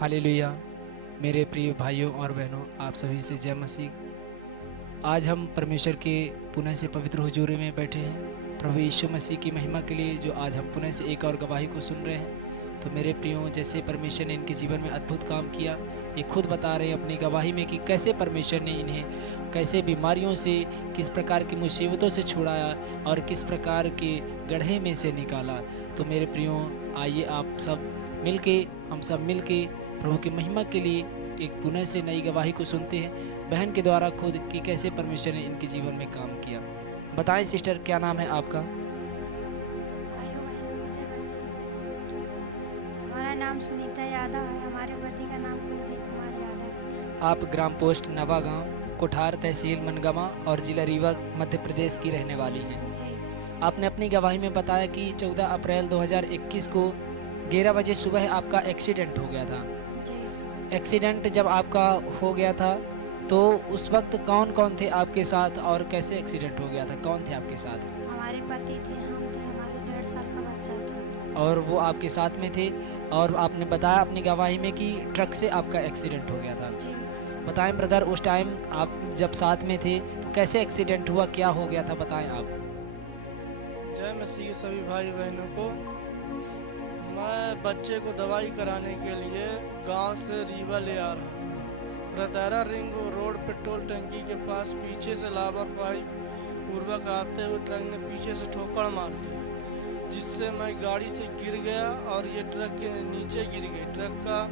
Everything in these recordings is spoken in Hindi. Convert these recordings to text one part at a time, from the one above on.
हालेलुया। मेरे प्रिय भाइयों और बहनों, आप सभी से जय मसीह। आज हम परमेश्वर के पुनः से पवित्र हुजूरी में बैठे हैं प्रभु यीशु मसीह की महिमा के लिए, जो आज हम पुनः से एक और गवाही को सुन रहे हैं। तो मेरे प्रियो, जैसे परमेश्वर ने इनके जीवन में अद्भुत काम किया, ये खुद बता रहे हैं अपनी गवाही में कि कैसे परमेश्वर ने इन्हें कैसे बीमारियों से, किस प्रकार की मुसीबतों से छुड़ाया और किस प्रकार के गड्ढे में से निकाला। तो मेरे प्रियो, आइए आप सब हम सब मिलके प्रभु की महिमा के लिए एक पुनः से नई गवाही को सुनते हैं बहन के द्वारा खुद, कि कैसे परमेश्वर ने इनके जीवन में काम किया। बताएं सिस्टर, क्या नाम है आपका? भाइयों बहनों, मुझे मसीह। हमारा नाम सुनीता यादव है। हमारे पति का नाम कुलदीप कुमार यादव है। आप ग्राम पोस्ट नवागांव, कोठार, तहसील मनगामा और जिला रीवा, मध्य प्रदेश की रहने वाली हैं। जी आपने अपनी गवाही में बताया कि 14 अप्रैल 2021 को 11 बजे सुबह आपका एक्सीडेंट हो गया था। जी एक्सीडेंट जब आपका हो गया था तो उस वक्त कौन कौन थे आपके साथ और कैसे एक्सीडेंट हो गया था? कौन थे आपके साथ? हमारे पति थे, हम थे, हमारे 1.5 साल का बच्चा था। और वो आपके साथ में थे, और आपने बताया अपनी गवाही में कि ट्रक से आपका एक्सीडेंट हो गया था। जी बताएं ब्रदर, उस टाइम आप जब साथ में थे तो कैसे एक्सीडेंट हुआ, क्या हो गया था, बताएं आप। जय मसीह के सभी भाई बहनों को। मैं बच्चे को दवाई कराने के लिए गांव से रीवा ले आ रहा था। रतारा रिंग रोड पेट्रोल टंकी के पास पीछे से लापरवाही पूर्वक आते हुए ट्रक ने पीछे से ठोकर मार दी, जिससे मैं गाड़ी से गिर गया और ये ट्रक के नीचे गिर गई। ट्रक का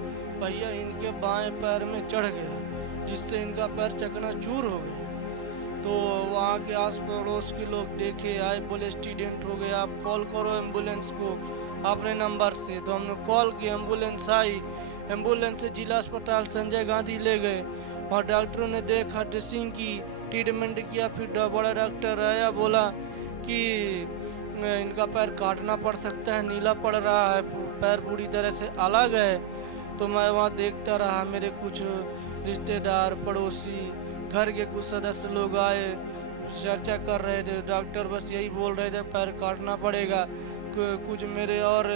पहिया इनके बाएं पैर में चढ़ गया, जिससे इनका पैर चकनाचूर हो गया। तो वहाँ के आस पड़ोस के लोग देखे, आए, बोले एक्सीडेंट हो गया, आप कॉल करो एम्बुलेंस को अपने नंबर से। तो हमने कॉल की, एम्बुलेंस आई। एम्बुलेंस से जिला अस्पताल संजय गांधी ले गए, और डॉक्टरों ने देखा, ड्रेसिंग की, ट्रीटमेंट किया। फिर बड़ा डॉक्टर आया, बोला कि इनका पैर काटना पड़ सकता है, नीला पड़ रहा है, पैर पूरी तरह से अलग है। तो मैं वहाँ देखता रहा। मेरे कुछ रिश्तेदार, पड़ोसी, घर के कुछ सदस्य लोग आए, चर्चा कर रहे थे। डॉक्टर बस यही बोल रहे थे, पैर काटना पड़ेगा। कुछ मेरे और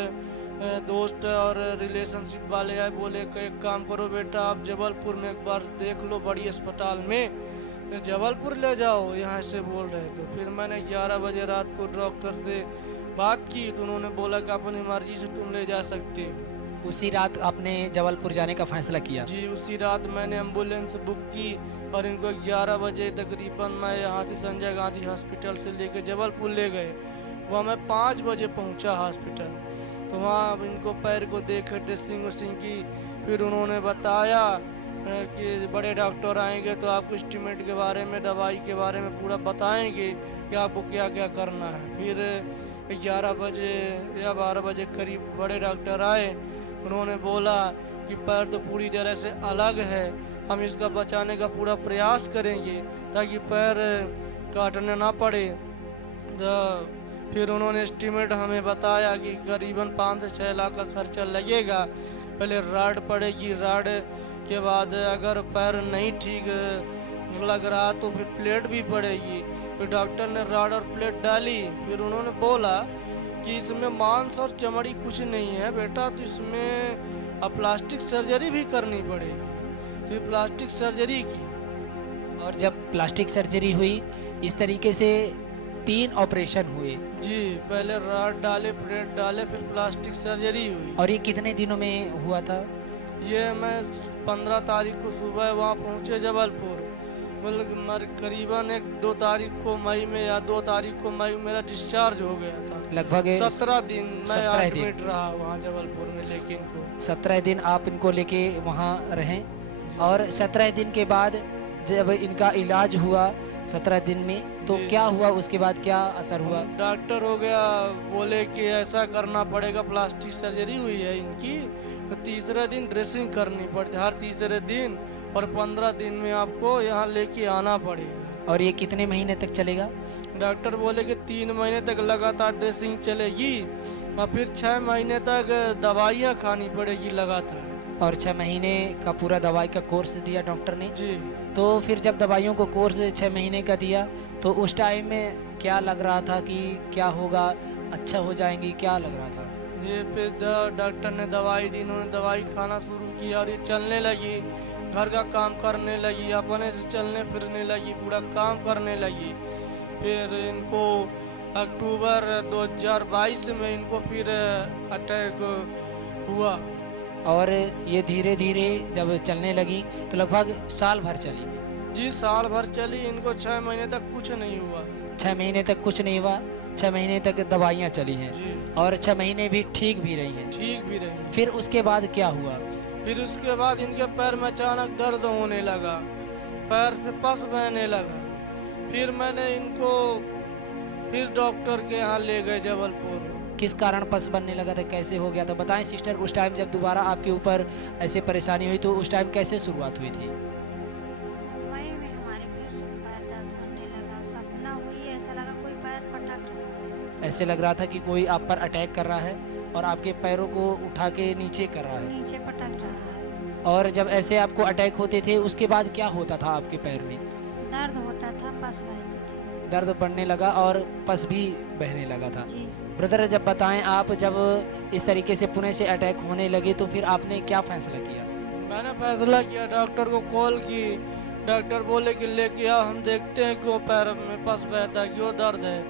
दोस्त और रिलेशनशिप वाले आए, बोले कि एक काम करो बेटा, आप जबलपुर में एक बार देख लो, बड़ी अस्पताल में जबलपुर ले जाओ, यहाँ से बोल रहे। तो फिर मैंने 11 बजे रात को डॉक्टर से बात की, तो उन्होंने बोला कि अपनी मर्जी से तुम ले जा सकते हो। उसी रात आपने जबलपुर जाने का फैसला किया? जी, उसी रात मैंने एम्बुलेंस बुक की, और इनको 11 बजे तकरीबन मैं यहाँ से संजय गांधी हॉस्पिटल से लेके जबलपुर ले गए। वहाँ मैं 5 बजे पहुँचा हॉस्पिटल। तो वहाँ इनको पैर को देख ड्रेसिंग वसिंग की। फिर उन्होंने बताया कि बड़े डॉक्टर आएंगे तो आपको एस्टीमेट के बारे में, दवाई के बारे में पूरा बताएंगे कि आपको क्या क्या करना है। फिर 11 बजे या 12 बजे करीब बड़े डॉक्टर आए। उन्होंने बोला कि पैर तो पूरी तरह से अलग है, हम इसका बचाने का पूरा प्रयास करेंगे ताकि पैर काटने ना पड़े। तो फिर उन्होंने एस्टीमेट हमें बताया कि करीबन 5 से 6 लाख का खर्चा लगेगा। पहले राड पड़ेगी, राड के बाद अगर पैर नहीं ठीक लग रहा तो फिर प्लेट भी पड़ेगी। फिर डॉक्टर ने राड और प्लेट डाली। फिर उन्होंने बोला कि इसमें मांस और चमड़ी कुछ नहीं है बेटा, तो इसमें अब प्लास्टिक सर्जरी भी करनी पड़ेगी। तो प्लास्टिक सर्जरी की, और जब प्लास्टिक सर्जरी हुई, इस तरीके से 3 ऑपरेशन हुए। जी, पहले राड डाले, प्लेट डाले, फिर प्लास्टिक सर्जरी हुई। और ये कितने दिनों में हुआ था? ये मैं 15 तारीख को सुबह वहाँ पहुँचे जबलपुर। मतलब करीबन 1-2 तारीख को मई में या 2 तारीख को मई मेरा डिस्चार्ज हो गया था। लगभग 17 दिन मैं 17 दिन। एडमिट रहा वहाँ जबलपुर में। लेकिन को 17 दिन आप इनको लेके वहाँ रहें, और 17 दिन के बाद जब इनका इलाज हुआ 17 दिन में, तो जी। क्या हुआ उसके बाद, क्या असर हुआ? डॉक्टर हो गया, बोले कि ऐसा करना पड़ेगा, प्लास्टिक सर्जरी हुई है इनकी, तो तीसरे दिन ड्रेसिंग करनी पड़ती है हर तीसरे दिन, और 15 दिन में आपको यहाँ लेके आना पड़ेगा। और ये कितने महीने तक चलेगा? डॉक्टर बोले कि 3 महीने तक लगातार ड्रेसिंग चलेगी, और फिर 6 महीने तक दवाइयाँ खानी पड़ेगी लगातार। और 6 महीने का पूरा दवाई का कोर्स दिया डॉक्टर ने। जी, तो फिर जब दवाइयों को कोर्स 6 महीने का दिया, तो उस टाइम में क्या लग रहा था कि क्या होगा, अच्छा हो जाएंगी, क्या लग रहा था? ये फिर डॉक्टर ने दवाई दी, इन्होंने दवाई खाना शुरू किया और ये चलने लगी, घर का काम करने लगी, अपने से चलने फिरने लगी, पूरा काम करने लगी। फिर इनको अक्टूबर 2022 में इनको फिर अटैक हुआ। और ये धीरे धीरे जब चलने लगी तो लगभग साल भर चली। जी साल भर चली, इनको 6 महीने तक कुछ नहीं हुआ। 6 महीने तक कुछ नहीं हुआ, 6 महीने तक दवाइयाँ चली हैं जी और 6 महीने भी ठीक भी रही हैं। ठीक भी रही। फिर उसके बाद क्या हुआ? फिर उसके बाद इनके पैर में अचानक दर्द होने लगा, पैर से पस बहने लगा। फिर मैंने इनको फिर डॉक्टर के यहाँ ले गए जबलपुर। किस कारण पस बनने लगा था, कैसे हो गया था, बताएं सिस्टर। उस टाइम जब दोबारा आपके ऊपर ऐसे परेशानी हुई तो उस टाइम कैसे शुरुआत हुई थी? मई में हमारे फिर से पैर दर्द करने लगा, सपना हुई, ऐसा लगा कोई पैर पटक रहा है, ऐसे लग रहा था कि कोई आप पर अटैक कर रहा है और आपके पैरों को उठा के नीचे कर रहा है। नीचे पटक रहा है। और जब ऐसे आपको अटैक होते थे उसके बाद क्या होता था आपके पैर में? दर्द होता था, पस बहती थी। दर्द बढ़ने लगा और पस भी बहने लगा था। जी ब्रदर जब बताएं, आप जब इस तरीके से पुणे से अटैक होने लगे तो फिर आपने क्या फैसला किया? मैंने फैसला किया, डॉक्टर को कॉल की, डॉक्टर बोले कि लेके आओ, हम देखते हैं क्यों पैर में पस बहता है, क्यों दर्द है।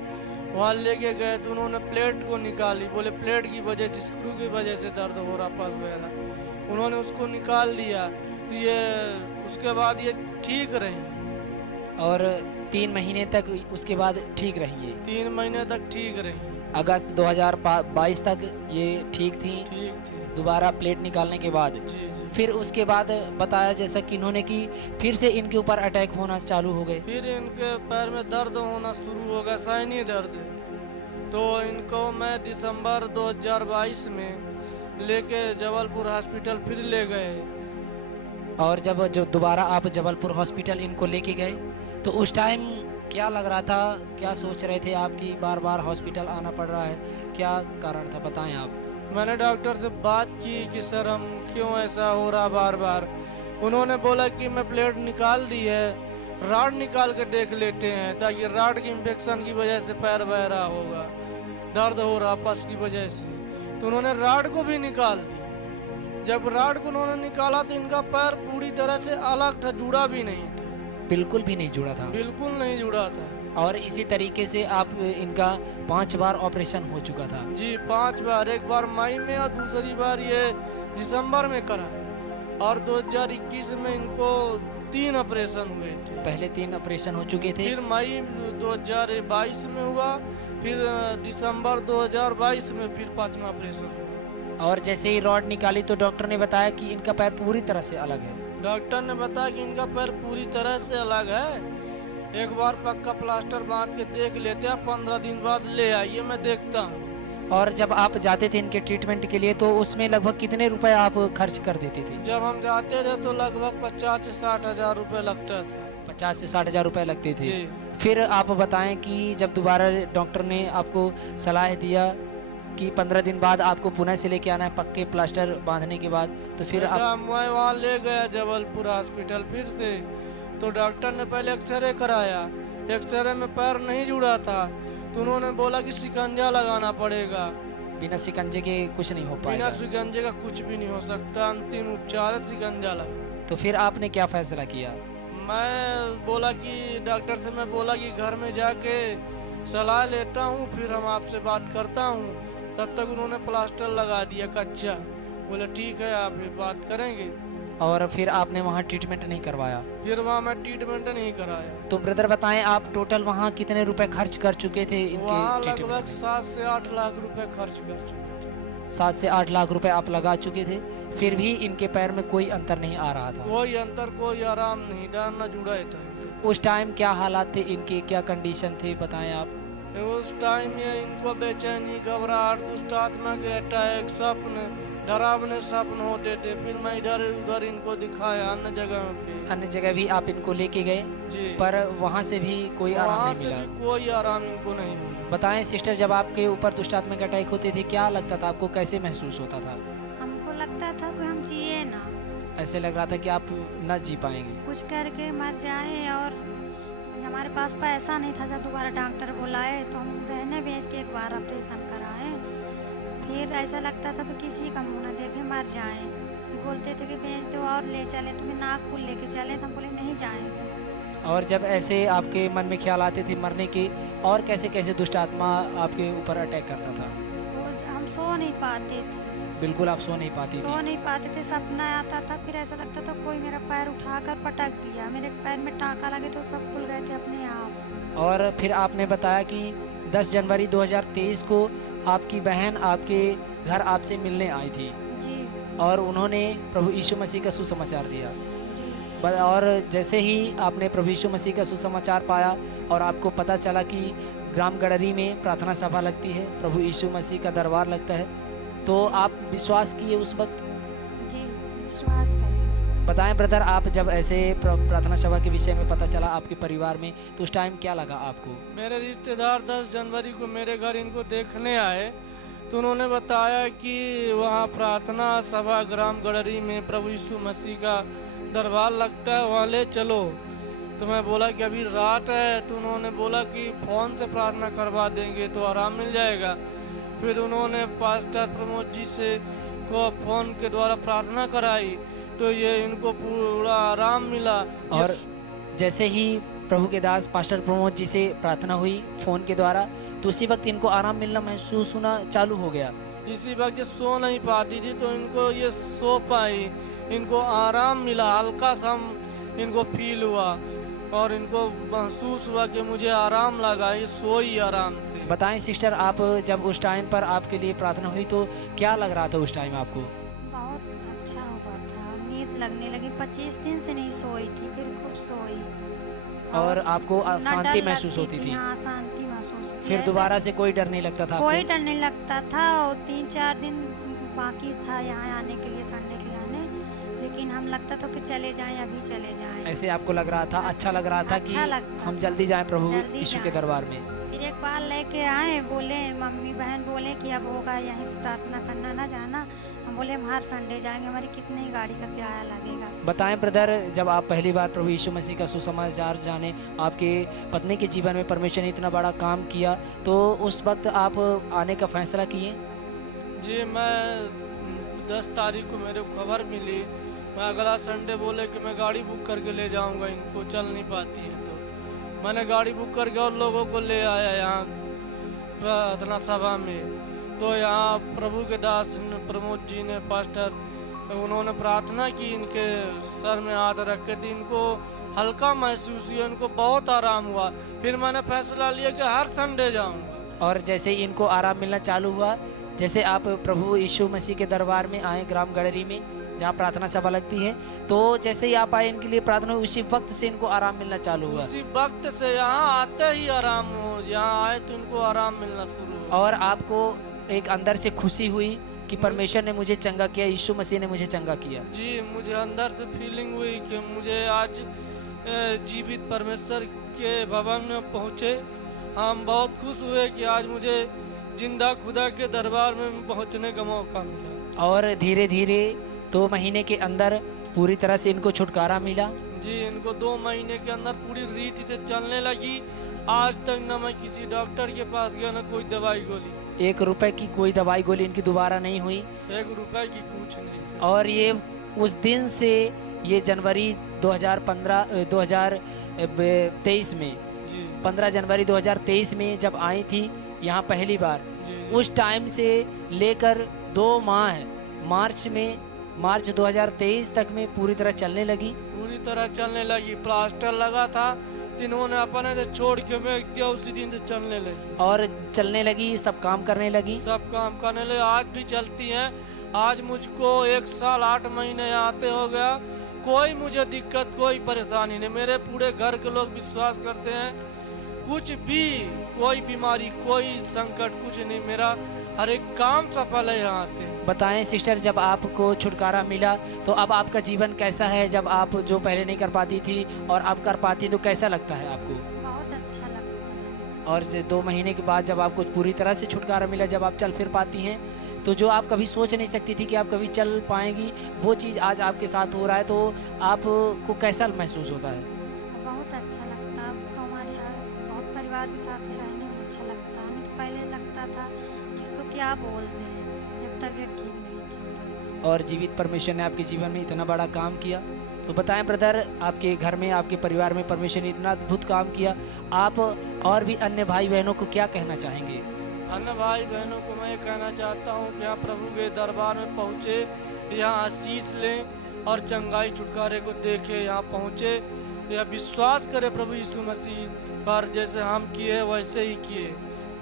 वहाँ लेके गए तो उन्होंने प्लेट को निकाली, बोले प्लेट की वजह से, स्क्रू की वजह से दर्द हो रहा, पस बह रहा। उन्होंने उसको निकाल दिया तो ये उसके बाद ये ठीक रही और 3 महीने तक उसके बाद ठीक रही है। 3 महीने तक ठीक रही, अगस्त 2022 तक ये ठीक थी। ठीक थी। दोबारा प्लेट निकालने के बाद जी जी फिर उसके बाद बताया जैसा कि इन्होंने कि फिर से इनके ऊपर अटैक होना चालू हो गए। फिर इनके पैर में दर्द होना शुरू हो गया, साइनी दर्द। तो इनको मैं दिसंबर 2022 में लेके जबलपुर हॉस्पिटल फिर ले गए। और जब जो दोबारा आप जबलपुर हॉस्पिटल इनको लेके गए तो उस टाइम क्या लग रहा था, क्या सोच रहे थे आप कि बार बार हॉस्पिटल आना पड़ रहा है, क्या कारण था, बताएं आप। मैंने डॉक्टर से बात की कि सर हम क्यों ऐसा हो रहा बार बार। उन्होंने बोला कि मैं प्लेट निकाल दी है, राड निकाल के देख लेते हैं, ताकि राड की इन्फेक्शन की वजह से पैर बह रहा होगा, दर्द हो रहा पस की वजह से। तो उन्होंने राड को भी निकाल दी। जब राड को उन्होंने निकाला तो इनका पैर पूरी तरह से अलग था, जुड़ा भी नहीं था, बिल्कुल भी नहीं जुड़ा था। बिल्कुल नहीं जुड़ा था। और इसी तरीके से आप इनका 5 बार ऑपरेशन हो चुका था। जी 5 बार, एक बार मई में और दूसरी बार ये दिसंबर में करा है। और 2021 में इनको 3 ऑपरेशन हुए थे। पहले 3 ऑपरेशन हो चुके थे। फिर मई 2022 में हुआ, फिर दिसंबर 2022 में फिर 5वां ऑपरेशन हुआ। और जैसे ही रॉड निकाली तो डॉक्टर ने बताया कि इनका पैर पूरी तरह से अलग है। डॉक्टर ने बताया कि इनका पैर पूरी तरह से अलग है। एक बार पक्का प्लास्टर बांध के देख लेते हैं, 15 दिन बाद ले आइए, मैं देखता हूँ। और जब आप जाते थे इनके ट्रीटमेंट के लिए तो उसमें लगभग कितने रुपए आप खर्च कर देते थे? जब हम जाते थे तो लगभग 50 से 60 हजार रुपये लगता था। 50 से 60 हजार रुपए लगते थे। जी फिर आप बताएं कि जब दोबारा डॉक्टर ने आपको सलाह दिया कि 15 दिन बाद आपको पुणे से लेके आना है पक्के प्लास्टर बांधने के बाद, तो फिर आप मैं वहाँ ले गया जबलपुर हॉस्पिटल फिर से। तो डॉक्टर ने पहले एक्सरे कराया, एक्सरे में पैर नहीं जुड़ा था, तो उन्होंने बोला कि शिकंजा लगाना पड़ेगा। बिना शिकंजे के कुछ नहीं हो बिना पाएगा। शिकंजे का कुछ भी नहीं हो सकता, अंतिम उपचार है शिकंजा लगा। तो फिर आपने क्या फैसला किया? मैं बोला कि डॉक्टर से मैं बोला कि घर में जाके सलाह लेता हूँ, फिर हम आपसे बात करता हूँ। तब तक उन्होंने प्लास्टर लगा दिया कच्चा। बोले ठीक है, आप भी बात करेंगे। और फिर आपने वहाँ ट्रीटमेंट नहीं करवाया? फिर वहाँ मैं ट्रीटमेंट नहीं कराया। तो ब्रदर बताएं, आप टोटल वहाँ कितने रुपए खर्च कर चुके थे वहाँ इनके लगभग ट्रीटमेंट? 7 से 8 लाख रुपए खर्च कर चुके थे। 7 से 8 लाख रुपए आप लगा चुके थे, फिर भी इनके पैर में कोई अंतर नहीं आ रहा था। कोई अंतर, कोई आराम नहीं था, न जुड़ा ही था। उस टाइम क्या हालात थे इनके, क्या कंडीशन थे, बताएं आप। उस टाइम ये इनको बेचैनी, घबराहट, दुष्ट आत्मा के अटैक, स्वप्न, डरावने स्वप्न होते थे। फिर मैं इधर उधर इनको दिखाया अन्य जगह पे। अन्य जगह भी आप इनको लेके गए जी पर वहाँ से भी कोई आराम वहाँ नहीं से मिला? भी कोई आराम इनको नहीं मिला। बताएं सिस्टर, जब आपके ऊपर दुष्टात्मिक अटैक होते थे क्या लगता था आपको, कैसे महसूस होता था? हमको लगता था कि हम जिए ना, ऐसे लग रहा था कि आप न जी पाएंगे। कुछ करके मर जाए। और हमारे पास पैसा नहीं था, जब दोबारा डॉक्टर बुलाए तो हम गहने बेच के एक बार ऑपरेशन कराए। फिर ऐसा लगता था कि किसी का मुँह ना देखे मर जाएं। बोलते थे कि बेच दो और ले चले, तुम्हें नागपुर लेके चले, तो हम बोले नहीं जाएंगे। और जब ऐसे आपके मन में ख्याल आते थे मरने के, और कैसे कैसे दुष्ट आत्मा आपके ऊपर अटैक करता था? वो हम सो नहीं पाते थे, बिल्कुल आप सो नहीं पाती सो थी। नहीं पाते थे, सपना आता था। फिर ऐसा लगता था कोई मेरा पैर उठाकर पटक दिया, मेरे पैर में टाँका लगे तो सब खुल गए थे अपने आप। और फिर आपने बताया कि 10 जनवरी 2023 को आपकी बहन आपके घर आपसे मिलने आई थी जी और उन्होंने प्रभु यीशु मसीह का सुसमाचार दिया। जी और जैसे ही आपने प्रभु यीशु मसीह का सुसमाचार पाया और आपको पता चला कि ग्राम गडरी में प्रार्थना सभा लगती है, प्रभु यीशु मसीह का दरबार लगता है, तो आप विश्वास किए उस वक्त? जी विश्वास करें। बताएं ब्रदर, आप जब ऐसे प्रार्थना सभा के विषय में पता चला आपके परिवार में, तो उस टाइम क्या लगा आपको? मेरे रिश्तेदार 10 जनवरी को मेरे घर इनको देखने आए, तो उन्होंने बताया कि वहाँ प्रार्थना सभा ग्राम गडरी में प्रभु यीशु मसीह का दरबार लगता है, वहाँ ले चलो। तो मैं बोला कि अभी रात है, तो उन्होंने बोला कि फ़ोन से प्रार्थना करवा देंगे तो आराम मिल जाएगा। फिर उन्होंने पास्टर प्रमोद जी से को फ़ोन के द्वारा प्रार्थना कराई, तो ये इनको पूरा आराम मिला। और जैसे ही प्रभु के दास पास्टर प्रमोद जी से प्रार्थना हुई फ़ोन के द्वारा, तो उसी वक्त इनको आराम मिलना महसूस होना चालू हो गया। इसी वक्त ये सो नहीं पाती थी, तो इनको ये सो पाई, इनको आराम मिला, हल्का सा इनको फील हुआ और इनको महसूस हुआ कि मुझे आराम लगा, ये सोई आराम से। बताएं सिस्टर, आप जब उस टाइम पर आपके लिए प्रार्थना हुई तो क्या लग रहा था उस टाइम आपको? बहुत अच्छा हुआ था, नींद लगने लगी। 25 दिन से नहीं सोई थी, फिर खूब सोई और आपको ना शांति डर महसूस लगती होती थी? हाँ शांति महसूस होती फिर ऐसा दोबारा से कोई डर नहीं लगता था कोई आपको? डर नहीं लगता था। और 3-4 दिन बाकी था यहाँ आने के लिए, संडे के लाने, लेकिन हम लगता था कि चले जाएं, अभी चले जाएं। ऐसे आपको लग रहा था, अच्छा लग रहा था कि अच्छा लगता हम था। जल्दी जाएं प्रभु जल्दी यीशु के जाएं। दरबार में। फिर एक बार लेके आए, बोले मम्मी बहन बोले कि अब होगा यहीं से प्रार्थना करना, ना जाना। हम बोले हम हर संडे जाएंगे, हमारी कितने ही गाड़ी का किराया लगेगा। बताएं ब्रदर, जब आप पहली बार प्रभु यीशु मसीह का सुसमाचार जाने, आपके पत्नी के जीवन में परमेश्वर ने इतना बड़ा काम किया, तो उस वक्त आप आने का फैसला किए? जी, मैं 10 तारीख को मेरे को खबर मिली, मैं अगला संडे बोले कि मैं गाड़ी बुक करके ले जाऊंगा, इनको चल नहीं पाती हैं, तो मैंने गाड़ी बुक करके और लोगों को ले आया यहाँ प्रार्थना सभा में। तो यहाँ प्रभु के दास प्रमोद जी ने, पास्टर, उन्होंने प्रार्थना की, इनके सर में हाथ रख के, इनको हल्का महसूस हुआ, इनको बहुत आराम हुआ। फिर मैंने फैसला लिया कि हर संडे जाऊंगा। और जैसे ही इनको आराम मिलना चालू हुआ, जैसे आप प्रभु यीशु मसीह के दरबार में आए ग्राम गडरी में जहाँ प्रार्थना सभा लगती है, तो जैसे ही आप आए इनके लिए प्रार्थना हुई, उसी वक्त से इनको आराम मिलना चालू हुआ? उसी वक्त से यहाँ आते ही आराम हो, यहाँ आए तो इनको आराम मिलना शुरू हुआ। और आपको एक अंदर से खुशी हुई कि परमेश्वर ने मुझे चंगा किया, यीशु मसीह ने मुझे चंगा किया? जी, मुझे अंदर से फीलिंग हुई कि मुझे आज जीवित परमेश्वर के भवन में पहुँचे। हम बहुत खुश हुए कि आज मुझे जिंदा खुदा के दरबार में पहुँचने का मौका मिला। और धीरे धीरे 2 महीने के अंदर पूरी तरह से इनको छुटकारा मिला? जी, इनको 2 महीने के अंदर पूरी रीति से चलने लगी। आज तक न मैं किसी डॉक्टर के पास गया, न कोई दवाई गोली। 1 रुपए की कोई दवाई गोली इनकी दोबारा नहीं हुई? 1 रुपए की कुछ नहीं। और ये उस दिन से, ये जनवरी 2023 में, जी 15 जनवरी 2023 में जब आई थी यहाँ पहली बार, जी उस टाइम से लेकर 2 माह मार्च 2023 तक में पूरी तरह चलने लगी? पूरी तरह चलने लगी। प्लास्टर लगा था, जिन्होंने अपने से छोड़ के फेंक दिया, उसी दिन से चलने लगी। और चलने लगी, सब काम करने लगी? सब काम करने लगे, आज भी चलती हैं। आज मुझको 1 साल 8 महीने आते हो गया, कोई मुझे दिक्कत, कोई परेशानी नहीं। मेरे पूरे घर के लोग विश्वास करते हैं, कुछ भी, कोई बीमारी, कोई संकट, कुछ नहीं। मेरा हर एक काम सफल है यहाँ आते हैं। बताएं सिस्टर, जब आपको छुटकारा मिला तो अब आपका जीवन कैसा है? जब आप जो पहले नहीं कर पाती थी और अब कर पाती, तो कैसा लगता है आपको? बहुत अच्छा लगता है। और 2 महीने के बाद जब आपको पूरी तरह से छुटकारा मिला, जब आप चल फिर पाती हैं, तो जो आप कभी सोच नहीं सकती थी कि आप कभी चल पाएंगी, वो चीज़ आज आपके साथ हो रहा है, तो आपको कैसा महसूस होता है? बहुत अच्छा लगता है। अब तो हमारे परिवार के साथ ही रहने में अच्छा लगता है। नहीं तो पहले लगता था किसको क्या बोलते हैं, जब तबीयत ठीक नहीं थी तो। और जीवित परमेश्वर ने आपके जीवन में इतना बड़ा काम किया। तो बताएं ब्रदर, आपके घर में, आपके परिवार में परमेश्वर ने इतना अद्भुत काम किया, आप और भी अन्य भाई बहनों को क्या कहना चाहेंगे? अन्य भाई बहनों को मैं ये कहना चाहता हूँ कि यहाँ प्रभु के दरबार में पहुँचे, यहाँ आशीष लें और चंगाई छुटकारे को देखे, यहाँ पहुँचे, या विश्वास करे प्रभु यीशु मसीह पर, जैसे हम किए वैसे ही किए,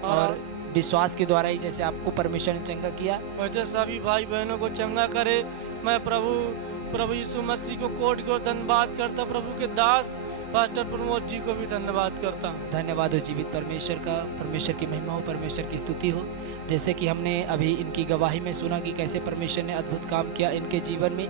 और विश्वास के द्वारा ही जैसे आपको परमेश्वर ने चंगा किया वैसे सभी भाई बहनों को चंगा करे। मैं प्रभु यीशु मसीह को कोटि को धन्यवाद करता, प्रभु के दास पास्टर प्रमोद जी को भी धन्यवाद करता हूँ। धन्यवाद हो जीवित परमेश्वर का, परमेश्वर की महिमा हो, परमेश्वर की स्तुति हो। जैसे कि हमने अभी इनकी गवाही में सुना कि कैसे परमेश्वर ने अद्भुत काम किया इनके जीवन में।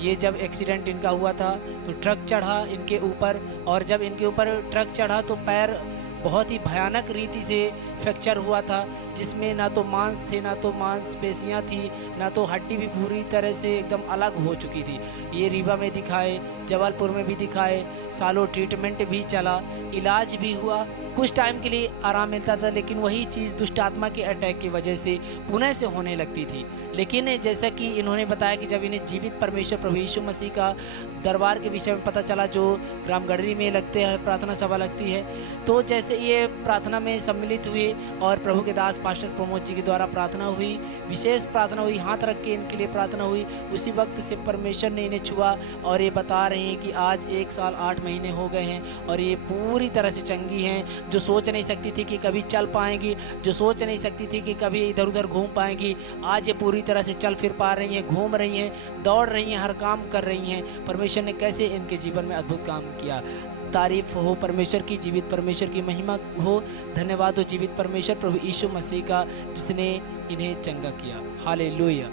ये जब एक्सीडेंट इनका हुआ था तो ट्रक चढ़ा इनके ऊपर, और जब इनके ऊपर ट्रक चढ़ा तो पैर बहुत ही भयानक रीति से फ्रैक्चर हुआ था, जिसमें ना तो मांस थे, ना तो मांसपेशियाँ थी, ना तो हड्डी भी पूरी तरह से एकदम अलग हो चुकी थी। ये रीवा में दिखाए, जबलपुर में भी दिखाए, सालों ट्रीटमेंट भी चला, इलाज भी हुआ, कुछ टाइम के लिए आराम मिलता था, लेकिन वही चीज़ दुष्ट आत्मा के अटैक की वजह से पुनः से होने लगती थी। लेकिन जैसा कि इन्होंने बताया कि जब इन्हें जीवित परमेश्वर प्रभु यीशु मसीह का दरबार के विषय में पता चला, जो रामगढ़ी में लगते हैं, प्रार्थना सभा लगती है, तो जैसे ये प्रार्थना में सम्मिलित हुए और प्रभु के दास पास्टर प्रमोद जी के द्वारा प्रार्थना हुई, विशेष प्रार्थना हुई, हाथ रख के इनके लिए प्रार्थना हुई, उसी वक्त से परमेश्वर ने इन्हें छुआ। और ये बता रहे हैं कि आज 1 साल 8 महीने हो गए हैं और ये पूरी तरह से चंगी हैं। जो सोच नहीं सकती थी कि कभी चल पाएंगी, जो सोच नहीं सकती थी कि कभी इधर उधर घूम पाएंगी, आज ये पूरी तरह से चल फिर पा रही हैं, घूम रही हैं, दौड़ रही हैं, हर काम कर रही हैं। परमेश्वर ने कैसे इनके जीवन में अद्भुत काम किया। तारीफ हो परमेश्वर की, जीवित परमेश्वर की महिमा हो। धन्यवाद हो जीवित परमेश्वर प्रभु यीशु मसीह का, जिसने इन्हें चंगा किया। हालेलुया।